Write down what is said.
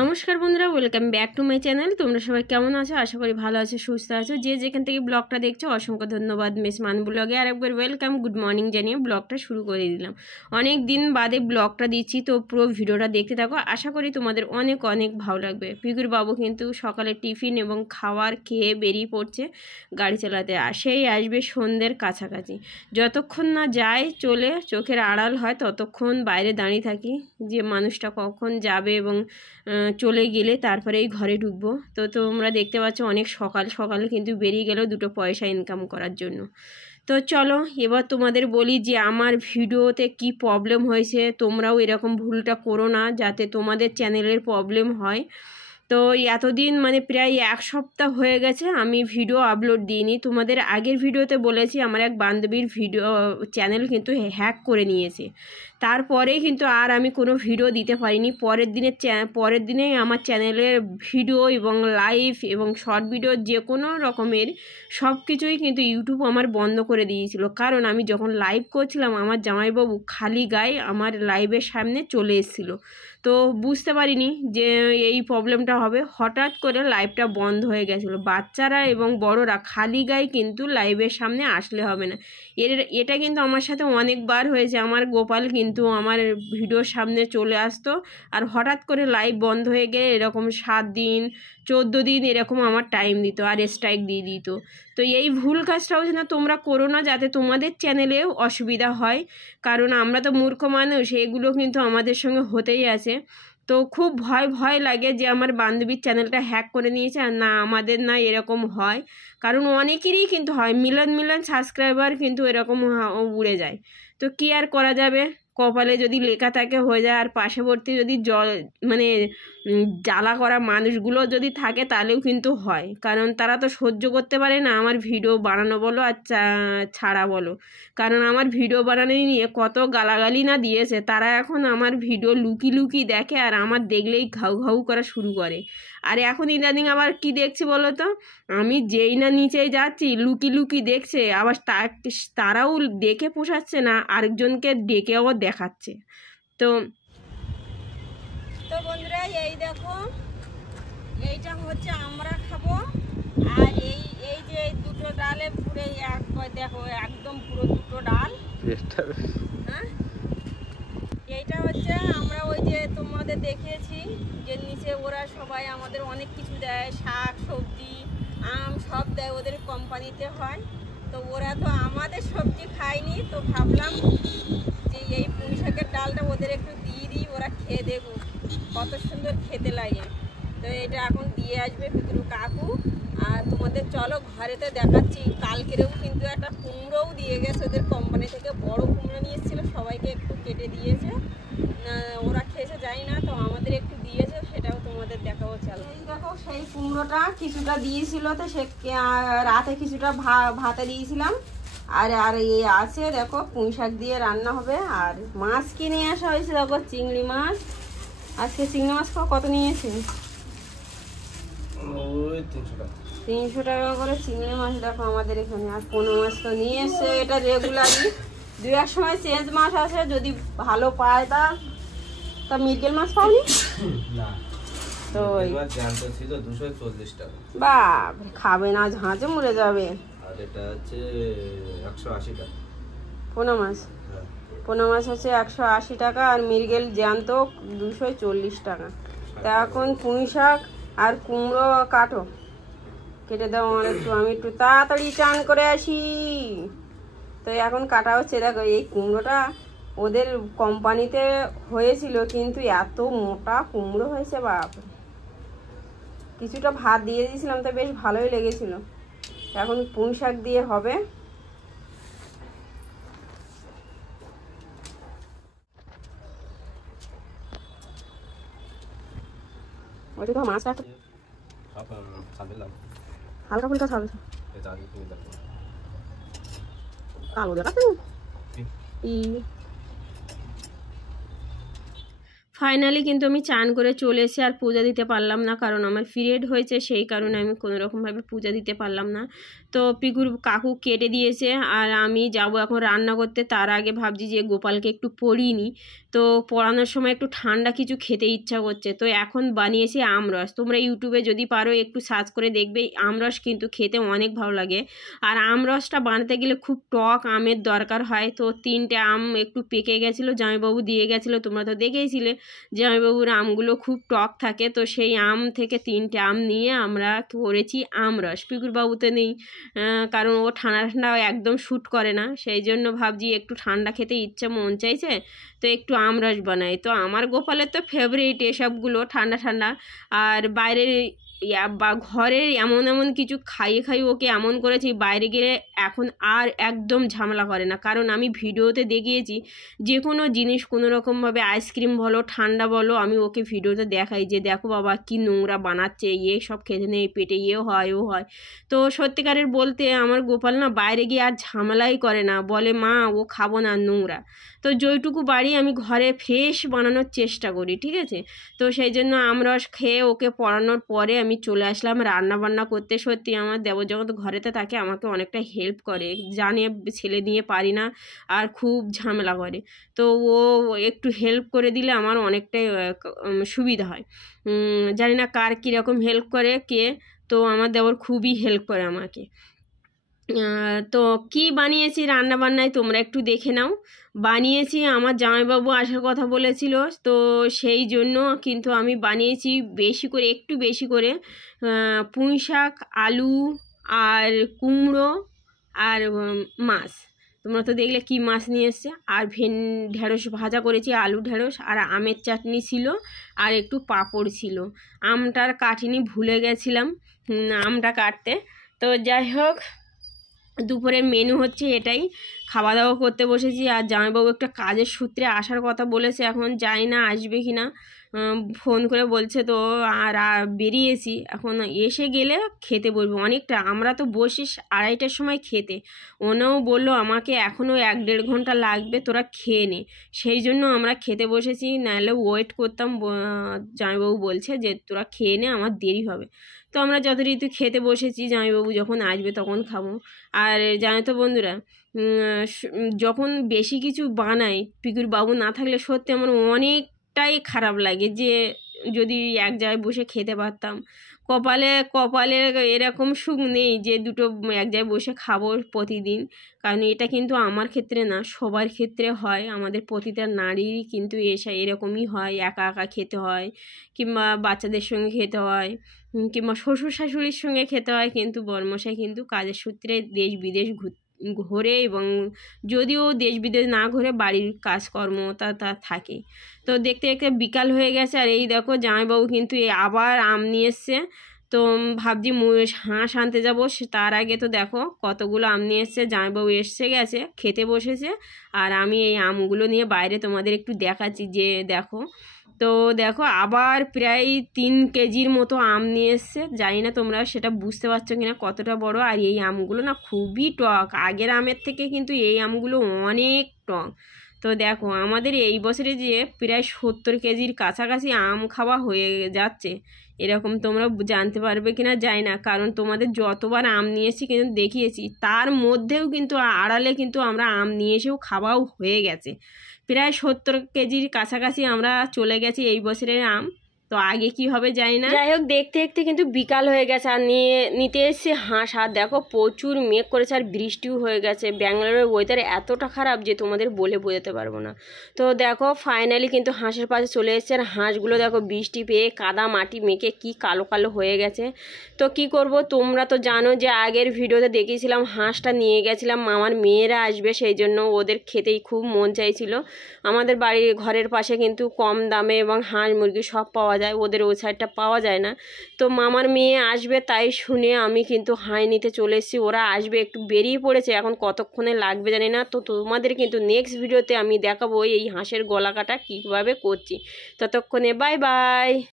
নমস্কার বন্ধুরা, welcome back to my channel. তোমরা সবাই কেমন আছো? আশা করি ভালো আছো, সুস্থ আছো। যে যেখান থেকে ব্লগটা দেখছো অসংখ্য ধন্যবাদ। মিস মান ব্লগে আর একবার ওয়েলকাম, গুড মর্নিং জানিয়ে ব্লগটা শুরু করে দিলাম। অনেক দিন বাদে ব্লগটা দিচ্ছি, তো পুরো ভিডিওটা দেখতে থাকো। আশা করি তোমাদের অনেক অনেক ভালো লাগবে। পিকুর বাবু কিন্তু সকালে টিফিন এবং খাবার খেয়ে বেরিয়ে পড়ছে গাড়ি চালাতে। আর সেই আসবে সন্ধ্যের কাছাকাছি। যতক্ষণ না যায় চলে চোখের আড়াল হয় ততক্ষণ বাইরে দাঁড়িয়ে থাকি যে মানুষটা কখন যাবে এবং চলে গেলে তারপরে এই ঘরে ঢুকবো। তো তোমরা দেখতে পাচ্ছ অনেক সকাল সকালে কিন্তু বেরিয়ে গেল দুটো পয়সা ইনকাম করার জন্য। তো চলো এবার তোমাদের বলি যে আমার ভিডিওতে কি প্রবলেম হয়েছে। তোমরাও এরকম ভুলটা করো না যাতে তোমাদের চ্যানেলের প্রবলেম হয়। তো এতদিন মানে প্রায় এক সপ্তাহ হয়ে গেছে আমি ভিডিও আপলোড দিইনি। তোমাদের আগের ভিডিওতে বলেছি আমার এক বান্ধবীর ভিডিও চ্যানেল কিন্তু হ্যাক করে নিয়েছে। তারপরেই কিন্তু আর আমি কোনো ভিডিও দিতে পারিনি। পরের দিনেই আমার চ্যানেলের ভিডিও এবং লাইভ এবং শর্ট ভিডিও যে কোনো রকমের সব কিছুই কিন্তু ইউটিউব আমার বন্ধ করে দিয়েছিল। কারণ আমি যখন লাইভ করছিলাম আমার জামাইবাবু খালি গায়ে আমার লাইভের সামনে চলে এসেছিলো। তো বুঝতে পারিনি যে এই প্রবলেমটা হবে। হঠাৎ করে লাইভটা বন্ধ হয়ে গেছিলো। বাচ্চারা এবং বড়রা খালি গায়ে কিন্তু লাইভের সামনে আসলে হবে না। এটা কিন্তু আমার সাথে অনেকবার হয়েছে। আমার গোপাল কিন্তু আমার ভিডিওর সামনে চলে আসতো আর হঠাৎ করে লাইভ বন্ধ হয়ে গেলে এরকম 7 দিন 14 দিন এরকম আমার টাইম দিত আর স্ট্রাইক দিয়ে দিত। তো এই ভুল কাজটাও যেন তোমরা করো না যাতে তোমাদের চ্যানেলেও অসুবিধা হয়। কারণ আমরা তো মূর্খ মানুষ, এগুলো কিন্তু আমাদের সঙ্গে হতেই আছে। তো খুব ভয় ভয় লাগে যে আমার বান্ধবীর চ্যানেলটা হ্যাক করে নিয়েছে আর না আমাদের না এরকম হয়। কারণ অনেকেরই কিন্তু হয়, মিলিয়ন সাবস্ক্রাইবার কিন্তু এরকম উড়ে যায়। তো কী আর করা যাবে, কপালে যদি লেখা থাকে হয়ে যায়। আর পার্শ্ববর্তী যদি মানে জ্বালা করা মানুষগুলো যদি থাকে তাহলেও কিন্তু হয়। কারণ তারা তো সহ্য করতে পারে না আমার ভিডিও বানানো বলো আর ছাড়া বলো। কারণ আমার ভিডিও বানানো নিয়ে কত গালাগালি না দিয়েছে। তারা এখন আমার ভিডিও লুকি দেখে আর আমার দেখলেই ঘাউ ঘাউ করা শুরু করে। আর এখন ইদানিং আবার কি দেখছি বলো তো, আমি যেই না নিচেই যাচ্ছি লুকি দেখছে। আবার তারাও দেখে পোষাচ্ছে না, আরেকজনকে ডেকেও দেখাচ্ছে। তো বন্ধুরা এই দেখো, এইটা হচ্ছে আমরা খাবো। আর এই যে দুটো ডালে পুরো দেখো একদম পুরো দুটো ডাল। হ্যাঁ, এইটা হচ্ছে আমরা ওই যে তোমাদের দেখিয়েছি যে নিচে ওরা সবাই আমাদের অনেক কিছু দেয়, শাক সবজি আম সব দেয়, ওদের কোম্পানিতে হয়। তো ওরা তো আমাদের সবজি খায়নি, তো ভাবলাম যে এই পুঁই শাকের ডালটা ওদের একটু দিয়ে দিই, ওরা খেয়ে দেখো কত সুন্দর খেতে লাগে। তো এটা এখন দিয়ে আসবে পিকুর কাকু। আর তোমাদের চলো ঘরেতে দেখাচ্ছি। কালকেরেও কিন্তু একটা কুমড়োও দিয়ে গেছে ওদের কোম্পানি থেকে, বড় কুমড়ো নিয়ে এসেছিলো, সবাইকে একটু কেটে দিয়েছে। ওরা খেয়েছে জানি না, তো আমাদের একটু দিয়েছে, সেটাও তোমাদের দেখাবো। চলো এই দেখো সেই কুমড়োটা কিছুটা দিয়েছিল, তো সে রাতে কিছুটা ভাতে দিয়েছিলাম। আর এই আছে দেখো পুঁই শাক দিয়ে রান্না হবে। আর মাছ কিনে আসা হয়েছে দেখো, চিংড়ি মাছ। আজকে চিংড়ি মাছ কত নিয়েছে? 300 টাকা করে চিংড়ি মাছ দেখো আমাদের এখানে। আর কোনো মাছ তো নিয়ে এসছে, এটা রেগুলারই। 2-1 সময় চেঞ্জ মাছ আছে, যদি ভালো পায় তা মৃগেল মাছ পাওনি না। তো ছিল 240 টাকা। বাপ, খাবে না, ঝাঁঝে মরে যাবে। আর এটা হচ্ছে 180 টাকা পোনা মাছ। পোনা মাছ হচ্ছে 180 টাকা আর মৃগেল জ্যান্ত 240 টাকা। তা এখন পুঁই শাক আর কুমড়ো কাটো, কেটে দাও আমার একটু, আমি একটু তাড়াতাড়ি চান করে আসি। তো এখন কাটা হচ্ছে। দেখো এই কুমড়োটা ওদের কোম্পানিতে হয়েছিল, কিন্তু এত মোটা কুমড়ো হয়েছে বাপ। কিছুটা ভাত দিয়ে দিয়েছিলাম, তো বেশ ভালোই লেগেছিল। এখন পুঁই শাক দিয়ে হবে। ওইটা তো মাছটা হালকা ফুলকা ছাড়বে কালো দেখা ফাইনালি কিন্তু আমি চান করে চলে এসে আর পূজা দিতে পারলাম না, কারণ আমার পিরিয়ড হয়েছে, সেই কারণে আমি কোনো রকমভাবে পূজা দিতে পারলাম না। তো পিকুর কাকু কেটে দিয়েছে আর আমি যাব এখন রান্না করতে। তার আগে ভাবছি যে গোপালকে একটু পড়িয়ে নিই, তো পড়ানোর সময় একটু ঠান্ডা কিছু খেতে ইচ্ছা করছে। তো এখন বানিয়েছি আমরস। তোমরা ইউটিউবে যদি পারো একটু সার্চ করে দেখবে, আমরস কিন্তু খেতে অনেক ভালো লাগে। আর আমরসটা বানাতে গেলে খুব টক আমের দরকার হয়। তো 3টে আম একটু পেকে গেছিলো, জামাইবাবু দিয়ে গেছিলো, তোমরা তো দেখেইছিলে জামাইবাবুর আমগুলো খুব টক থাকে। তো সেই আম থেকে 3টে আম নিয়ে আমরা করেছি আমরস। পিকুর বাবু তো নেই, কারণ ও ঠান্ডা ঠান্ডা একদম শ্যুট করে না, সেই জন্য ভাবছি একটু ঠান্ডা খেতে ইচ্ছা মন চাইছে, তো একটু আমরস বানাই। তো আমার গোপালের তো ফেভারিট এসবগুলো ঠান্ডা ঠান্ডা। আর বাইরের বা ঘরের এমন এমন কিছু খাইয়ে খাইয়ে ওকে এমন করেছি, বাইরে গেলে এখন আর একদম ঝামেলা করে না। কারণ আমি ভিডিওতে দেখিয়েছি, যে কোনো জিনিস কোনো রকমভাবে আইসক্রিম বলো ঠান্ডা বলো, আমি ওকে ভিডিওতে দেখাই যে দেখো বাবা কি নোংরা বানাচ্ছে, সব খেতে নেই, পেটে হয় ও হয়। তো সত্যিকারের বলতে আমার গোপাল না বাইরে গিয়ে আর ঝামেলাই করে না, বলে মা ও খাবো না নোংরা। তো যেইটুকু বাড়ি আমি ঘরে ফ্রেশ বানানোর চেষ্টা করি, ঠিক আছে। তো সেই জন্য আমরস খেয়ে ওকে পড়ানোর পরে আমি চলে আসলাম রান্না বান্না করতে। সত্যি আমার দেবর যখন ঘরেতে থাকে আমাকে অনেকটা হেল্প করে, জানে ছেলে নিয়ে পারি না আর খুব ঝামেলা করে। তো ও একটু হেল্প করে দিলে আমার অনেকটাই সুবিধা হয়। জানি না কার কীরকম হেল্প করে কে, তো আমার দেবর খুবই হেল্প করে আমাকে। তো কি বানিয়েছি রান্না বান্নায় তোমরা একটু দেখে নাও। বানিয়েছি, আমার জামাইবাবু আসার কথা বলেছিল, তো সেই জন্য কিন্তু আমি বানিয়েছি বেশি করে, একটু বেশি করে পুঁই শাক, আলু আর কুমড়ো আর মাছ। তোমরা তো দেখলে কি মাছ নিয়ে এসছে। আর ঢেঁড়স ভাজা করেছি, আলু ঢেঁড়স, আর আমের চাটনি ছিল, আর একটু পাঁপড় ছিল। আমটার কাটিনি, ভুলে গেছিলাম আমটা কাটতে। তো যাই হোক, দুপুরের মেনু হচ্ছে এটাই, খাওয়া দাওয়া করতে বসেছি। আর জামাইবাবু একটা কাজের সূত্রে আসার কথা বলেছে, এখন জানি না আসবে কি না, ফোন করে বলছে। তো আর বেরিয়েছি, এখন এসে গেলে খেতে বলবো অনেকটা। আমরা তো বসিস 2:30টার সময় খেতে, ওনাও বললো আমাকে এখনও 1-1.5 ঘন্টা লাগবে, তোরা খেয়ে নে। সেই জন্য আমরা খেতে বসেছি, নাহলে ওয়েট করতাম। জামাইবাবু বলছে যে তোরা খেয়ে নে, আমার দেরি হবে। তো আমরা যথারীতি খেতে বসেছি, জামাইবাবু যখন আসবে তখন খাবো। আর জানো তো বন্ধুরা, যখন বেশি কিছু বানাই পিকুর বাবু না থাকলে সত্যি আমার অনেকটাই খারাপ লাগে, যে যদি এক জায়গায় বসে খেতে পারতাম। কপালে এরকম সুখ নেই যে দুটো এক জায়গায় বসে খাবো প্রতিদিন। কারণ এটা কিন্তু আমার ক্ষেত্রে না, সবার ক্ষেত্রে হয়, আমাদের প্রতিটা নারীরই কিন্তু এরকমই হয়, একা একা খেতে হয়, কিংবা বাচ্চাদের সঙ্গে খেতে হয়, কিংবা শ্বশুর শাশুড়ির সঙ্গে খেতে হয়। কিন্তু বরমশাই কিন্তু কাজের সূত্রে দেশ বিদেশ ঘোরে, এবং যদিও দেশ বিদেশ না ঘুরে বাড়ির কাজকর্ম তা থাকে। তো দেখতে দেখতে বিকাল হয়ে গেছে, আর এই দেখো জামাইবাবু কিন্তু আবার আম নিয়ে এসছে। তো ভাবছি হাঁস আনতে যাবো, তার আগে তো দেখো কতগুলো আম নিয়ে এসছে। জামাইবাবু গেছে, খেতে বসেছে, আর আমি এই আমগুলো নিয়ে বাইরে তোমাদের একটু দেখাচ্ছি, যে দেখো। তো দেখো আবার প্রায় 3 কেজির মতো আম নিয়ে এসছে। জানি না তোমরা সেটা বুঝতে পারছো কিনা কতটা বড়। আর এই আমগুলো না খুবই টক, আগের আমের থেকে কিন্তু এই আমগুলো অনেক টক। তো দেখো আমাদের এই বছরে যে প্রায় 70 কেজির কাছাকাছি আম খাওয়া হয়ে যাচ্ছে, এরকম তোমরা জানতে পারবে কিনা জানি না। কারণ তোমাদের যতবার আম নিয়েছি কিন্তু দেখিয়েছি, তার মধ্যেও কিন্তু আড়ালে কিন্তু আমরা আম নিয়ে এসেও খাওয়াও হয়ে গেছে। প্রায় 70 কেজির কাছাকাছি আমরা চলে গেছি এই বছরের আম। তো আগে কি হবে জানি না। যাই হোক, দেখতে দেখতে কিন্তু বিকাল হয়ে গেছে, আর নিতে এসেছি হাঁস। আর দেখো প্রচুর মেঘ করেছে, আর বৃষ্টিও হয়ে গেছে। ব্যাঙ্গালোরের ওয়েদার এতটা খারাপ যে তোমাদের বলে বোঝাতে পারবো না। তো দেখো ফাইনালি কিন্তু হাঁসের পাশে চলে এসেছে, আর হাঁসগুলো দেখো বৃষ্টি পেয়ে কাদা মাটি মেখে কি কালো কালো হয়ে গেছে। তো কি করব, তোমরা তো জানো যে আগের ভিডিওতে দেখিয়েছিলাম হাঁসটা নিয়ে গেছিলাম, আমার মেয়েরা আসবে, সেই জন্য ওদের খেতেই খুব মন চাইছিল। আমাদের বাড়ির ঘরের পাশে কিন্তু কম দামে এবং হাঁস মুরগি সব পাওয়া যায়, ওদের ওই সাইডটা পাওয়া যায় না। তো মামার মেয়ে আসবে তাই শুনে আমি কিন্তু হাঁস নিতে চলে এসেছি। ওরা আসবে, একটু বেরিয়ে পড়েছে, এখন কতক্ষণে লাগবে জানি না। তো তোমাদের কিন্তু নেক্সট ভিডিওতে আমি দেখাবো এই হাঁসের গলা কাটা কীভাবে করছি। ততক্ষণে বাই বাই।